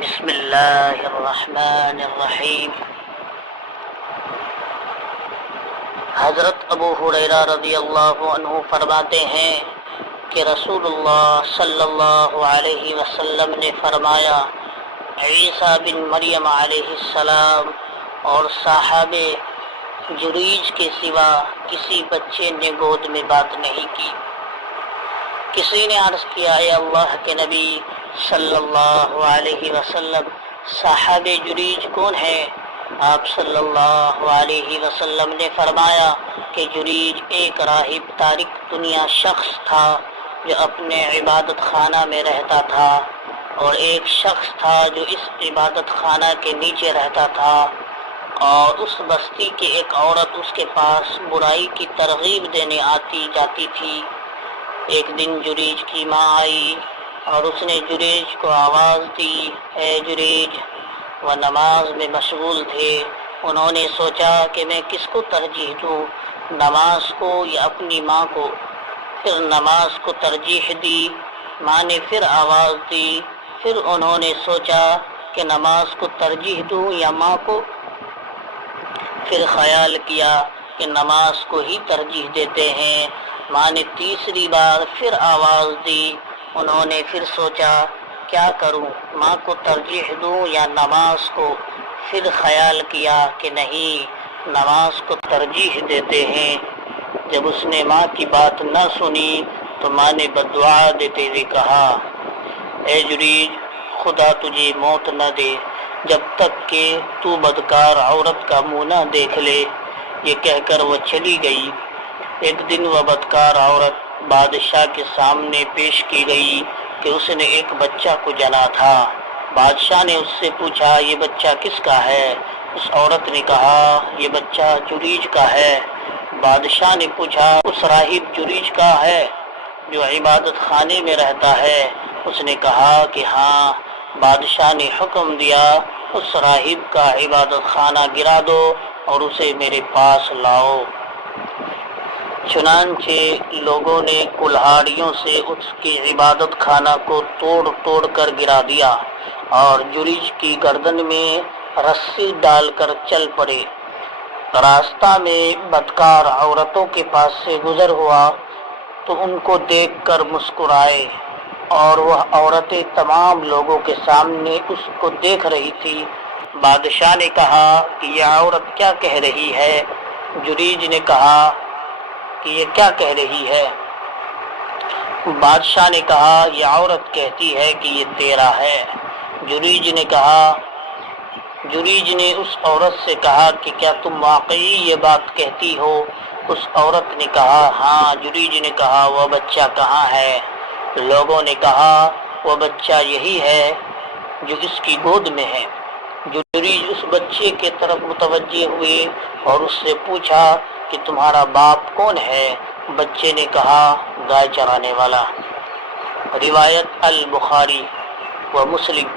بسم اللہ الرحمن الرحیم۔ حضرت ابو ہریرہ رضی اللہ عنہ فرماتے ہیں کہ رسول اللہ صلی اللہ علیہ وسلم نے فرمایا، عیسیٰ بن مریم علیہ السلام اور صاحب جریج کے سوا کسی بچے نے گود میں بات نہیں کی۔ کسی نے عرض کیا، اے اللہ کے نبی صلی اللہ علیہ وسلم، صاحب جریج کون ہے؟ آپ صلی اللہ علیہ وسلم نے فرمایا کہ جریج ایک راہب تارک دنیا شخص تھا جو اپنے عبادت خانہ میں رہتا تھا، اور ایک شخص تھا جو اس عبادت خانہ کے نیچے رہتا تھا، اور اس بستی کی ایک عورت اس کے پاس برائی کی ترغیب دینے آتی جاتی تھی۔ ایک دن جریج کی ماں آئی اور اس نے جریج کو آواز دی، اے جریج! وہ نماز میں مشغول تھے۔ انہوں نے سوچا کہ میں کس کو ترجیح دوں، نماز کو یا اپنی ماں کو؟ پھر نماز کو ترجیح دی۔ ماں نے پھر آواز دی۔ پھر انہوں نے سوچا کہ نماز کو ترجیح دوں یا ماں کو؟ پھر خیال کیا کہ نماز کو ہی ترجیح دیتے ہیں۔ ماں نے تیسری بار پھر آواز دی۔ انہوں نے پھر سوچا کیا کروں، ماں کو ترجیح دوں یا نماز کو؟ پھر خیال کیا کہ نہیں، نماز کو ترجیح دیتے ہیں۔ جب اس نے ماں کی بات نہ سنی تو ماں نے بددعا دیتے ہوئے کہا، اے جریج! خدا تجھے موت نہ دے جب تک کہ تو بدکار عورت کا منہ نہ دیکھ لے۔ یہ کہہ کر وہ چلی گئی۔ ایک دن وہ بدکار عورت بادشاہ کے سامنے پیش کی گئی کہ اس نے ایک بچہ کو جنا تھا۔ بادشاہ نے اس سے پوچھا، یہ بچہ کس کا ہے؟ اس عورت نے کہا، یہ بچہ جریج کا ہے۔ بادشاہ نے پوچھا، اس راہب جریج کا ہے جو عبادت خانے میں رہتا ہے؟ اس نے کہا کہ ہاں۔ بادشاہ نے حکم دیا، اس راہب کا عبادت خانہ گرا دو اور اسے میرے پاس لاؤ۔ چنانچہ لوگوں نے کلہاڑیوں سے اس کی عبادت خانہ کو توڑ توڑ کر گرا دیا اور جریج کی گردن میں رسی ڈال کر چل پڑے۔ راستہ میں بدکار عورتوں کے پاس سے گزر ہوا تو ان کو دیکھ کر مسکرائے، اور وہ عورتیں تمام لوگوں کے سامنے اس کو دیکھ رہی تھی۔ بادشاہ نے کہا کہ یہ عورت کیا کہہ رہی ہے؟ جریج نے کہا کہ یہ کیا کہہ رہی ہے؟ بادشاہ نے کہا، یہ عورت کہتی ہے کہ یہ تیرا ہے۔ جریج نے اس عورت سے کہا کہ کیا تم واقعی یہ بات کہتی ہو؟ اس عورت نے کہا، ہاں۔ جریج نے کہا، وہ بچہ کہاں ہے؟ لوگوں نے کہا، وہ بچہ یہی ہے جو اس کی گود میں ہے۔ جریج اس بچے کے طرف متوجہ ہوئے اور اس سے پوچھا کہ تمہارا باپ کون ہے؟ بچے نے کہا، گائے چرانے والا۔ روایت البخاری و مسلم۔